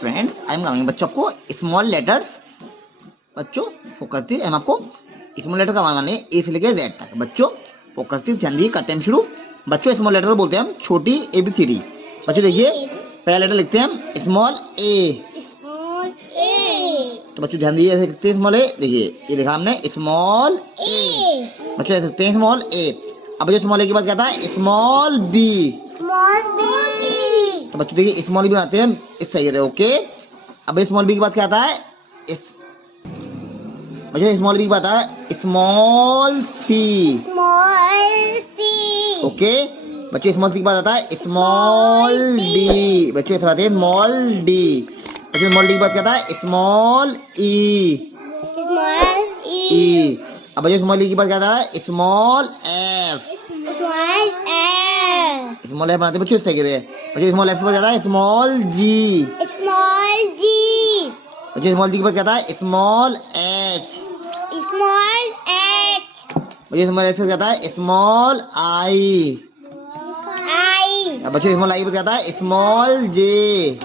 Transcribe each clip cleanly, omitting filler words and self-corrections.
Friends I am कराऊंगी बच्चों को small letters. बच्चों फोकस थी, हम आपको स्मॉल लेटर का माने ए से लेकर जेड तक। बच्चों फोकस थी, ध्यान दिए, करते हैं शुरू। बच्चों स्मॉल लेटर को बोलते हैं हम छोटी ABCD। बच्चों देखिए पहला लेटर लिखते हैं हम स्मॉल ए। तो बच्चों ध्यान दिए, ऐसे लिखते हैं स्मॉल ए। देखिए ये लिखा हमने स्मॉल ए। बच्चों ऐसे लिखते हैं स्मॉल ए। अब बच्चों स्मॉल ए के बाद क्या था, स्मॉल बी। तो बच्चों देखिए स्मॉल बी बनाते हैं इस तरीके से, ओके। अब स्मॉल बी के बाद क्या आता है, बच्चों स्मॉल बी के बाद आता है स्मॉल सी। ओके बच्चों स्मॉल सी के बाद आता है स्मॉल डी। बच्चों ऐसे बनाते हैं स्मॉल डी। बच्चों स्मॉल डी के बाद क्या आता है स्मॉल ई। अब बच्चों स्मॉल ई के बाद क्या आता है स्मॉल एफ। स्मॉल एफ बनाते हैं बच्चों इस तरीके से। बच्चों स्मॉल एफ के बाद क्या आता है स्मॉल जी। बच्चों स्मॉल जी के बाद क्या आता है स्मॉल एच। बच्चों स्मॉल एच के बाद क्या आता है स्मॉल आई। अब बच्चों स्मॉल आई के बाद क्या आता है स्मॉल जे।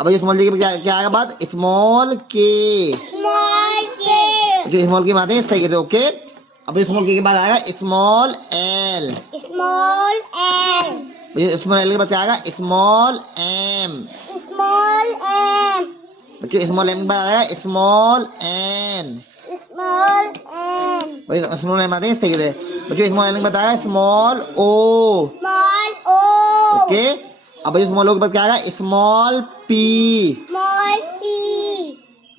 अब बच्चों स्मॉल जे के बाद क्या आएगा बाद स्मॉल के। बच्चों स्मॉल के बनाते हैं इस तरीके से, ओके। अब स्मॉल के बाद आएगा स्मॉल एल। स्मॉल एल के बाद क्या आएगा स्मॉल एम। बच्चों स्मॉल एम के बाद आएगा स्मॉल एन। स्मॉल एम आते हैं इस तरीके से। बच्चों स्मॉल एन के बाद आएगा स्मॉल ओ। ओके अब बच्चों स्मॉल ओ के बाद क्या आएगा स्मॉल पी।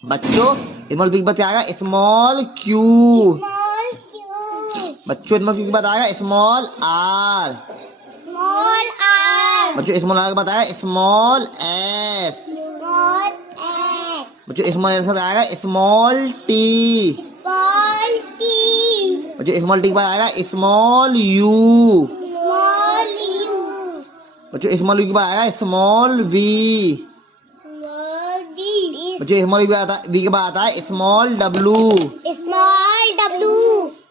बच्चों स्मॉल पी के बाद क्या आएगा स्मॉल क्यू। बच्चों स्मॉल क्यू के बाद आएगा स्मॉल आर। बच्चों स्मॉल आर के बाद आएगा स्मॉल एस। बच्चों स्मॉल एस के बाद आएगा स्मॉल टी। बच्चों स्मॉल टी के बाद आएगा स्मॉल यू। बच्चों स्मॉल यू के बाद आएगा स्मॉल वी। बच्चों स्मॉल वी के बाद आता है स्मॉल डब्लू।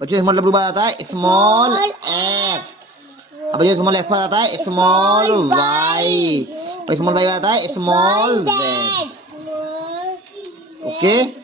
बच्चों स्मॉल डब्लू के बाद आता है स्मॉल एक्स। अब बच्चों स्मॉल एक्स के बाद आता है स्मॉल वाई। और स्मॉल वाई के बाद आता है स्मॉल जेड, ओके।